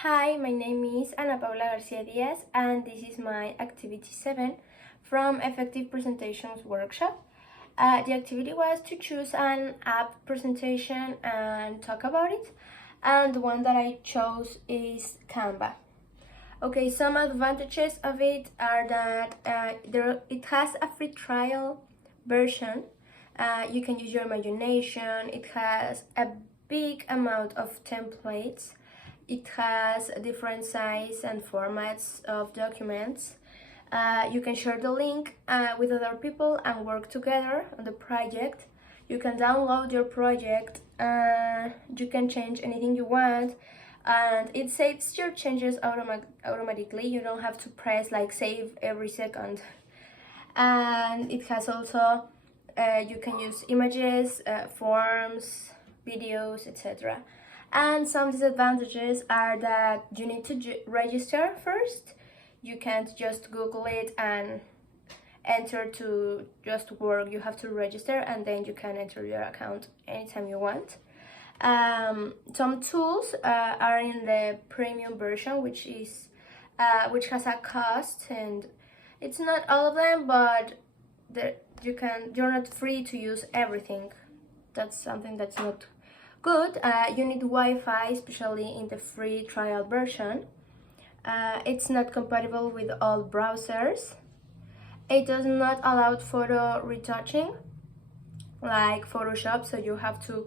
Hi, my name is Ana Paula Garcia Diaz, and this is my activity 7 from Effective Presentations Workshop. The activity was to choose an app presentation and talk about it, and the one that I chose is Canva. Okay, some advantages of it are that it has a free trial version. You can use your imagination. It has a big amount of templates. It has different size and formats of documents. You can share the link with other people and work together on the project. You can download your project. You can change anything you want, and it saves your changes automatically. You don't have to press like save every second. And it has also you can use images, forms, videos, etc. And some disadvantages are that you need to register first. You can't just Google it and enter to just work. You have to register, and then you can enter your account anytime you want. Some tools are in the premium version, which has a cost, and it's not all of them, but you're not free to use everything. That's something that's not good. You need Wi-Fi, especially in the free trial version. It's not compatible with all browsers. It does not allow photo retouching like Photoshop, so you have to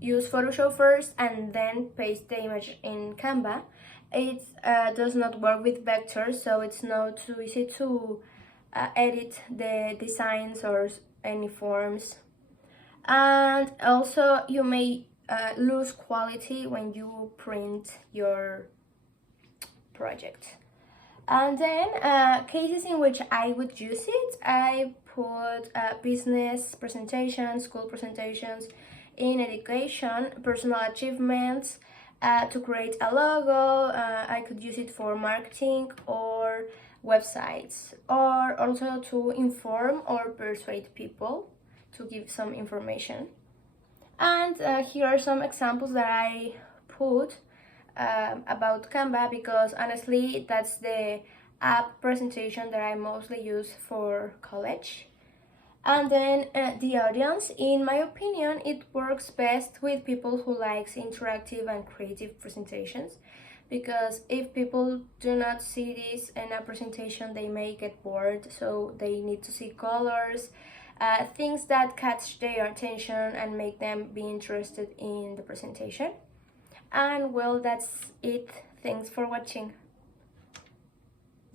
use Photoshop first and then paste the image in Canva. It does not work with vectors, so it's not too easy to edit the designs or any forms. And also you may lose quality when you print your project. And then cases in which I would use it, I put business presentations, school presentations, in education, personal achievements, to create a logo. I could use it for marketing or websites, or also to inform or persuade people, to give some information. And here are some examples that I put about Canva, because honestly that's the app presentation that I mostly use for college. And then the audience, in my opinion, it works best with people who likes interactive and creative presentations, because if people do not see this in a presentation, they may get bored, so they need to see colors, things that catch their attention and make them be interested in the presentation. And well, that's it. Thanks for watching.